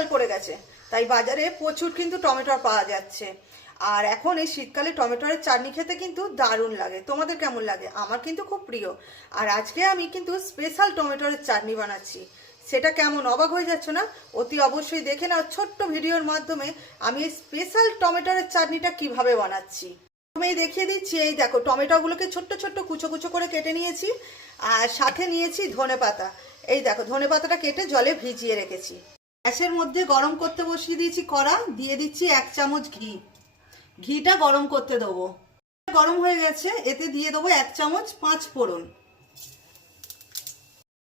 শীতকাল পড়ে গেছে, তাই বাজারে প্রচুর কিন্তু টমেটো পাওয়া যাচ্ছে। আর এখন এই শীতকালে টমেটোর চাটনি খেতে কিন্তু দারুণ লাগে। তোমাদের কেমন লাগে? আমার কিন্তু খুব প্রিয়। আর আজকে আমি কিন্তু স্পেশাল টমেটোর চাটনি বানাচ্ছি। সেটা কেমন, অবাক হয়ে যাচ্ছ না? অতি অবশ্যই দেখে নাও ছোট্ট ভিডিওর মাধ্যমে আমি এই স্পেশাল টমেটোর চাটনিটা কিভাবে বানাচ্ছি। আমি দেখিয়ে দিচ্ছি। এই দেখো, টমেটোগুলোকে ছোট্ট ছোট্ট কুচো কুচো করে কেটে নিয়েছি, আর সাথে নিয়েছি ধনেপাতা। এই দেখো, ধনেপাতাটা কেটে জলে ভিজিয়ে রেখেছি। গ্যাসের মধ্যে গরম করতে বসিয়ে দিয়েছি কড়া, দিয়ে দিচ্ছি 1 চামচ ঘি। ঘিটা গরম করতে দেবো। গরম হয়ে গেছে, এতে দিয়ে দেবো 1 চামচ 5 ফোড়ন।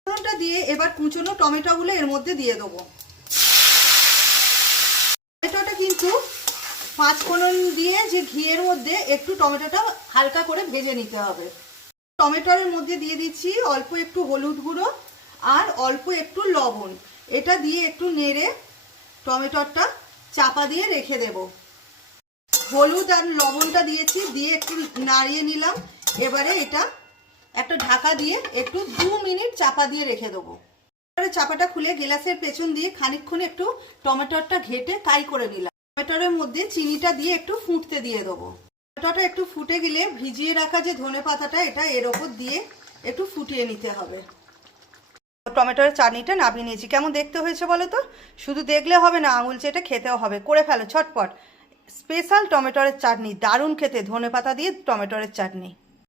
ফোড়নটা দিয়ে এবার কুচনো টমেটোগুলো এর মধ্যে দিয়ে দেবো। টমেটোটা কিন্তু 5 ফোড়ন দিয়ে যে ঘিয়ের মধ্যে একটু টমেটোটা হালকা করে ভেজে নিতে হবে। টমেটোর মধ্যে দিয়ে দিচ্ছি অল্প একটু হলুদ গুঁড়ো আর অল্প একটু লবণ। এটা দিয়ে একটু নেড়ে টমেটোটা চাপা দিয়ে রেখে দেব। হলুদ আর লবণটা দিয়েছি, দিয়ে একটু নাড়িয়ে নিলাম। এবারে এটা একটা ঢাকা দিয়ে একটু 2 মিনিট চাপা দিয়ে রেখে দেবো। এবারে চাপাটা খুলে গ্লাসের পেছন দিয়ে খানিকক্ষণ একটু টমেটোটা ঘেটে কাই করে নিলাম। টমেটোর মধ্যে চিনিটা দিয়ে একটু ফুটতে দিয়ে দেবো। টমেটোটা একটু ফুটে গেলে ভিজিয়ে রাখা যে ধনেপাতাটা এটা এর ওপর দিয়ে একটু ফুটিয়ে নিতে হবে। টমেটোর চাটনিটা নামিয়ে নিয়েছি। কেমন দেখতে হয়েছে বলো তো? শুধু দেখলে হবে না, আঙুল চেটে খেতেও হবে। করে ফেলো ছটপট। স্পেশাল টমেটোর চাটনি, দারুণ খেতে, ধনেপাতা দিয়ে টমেটোর চাটনি।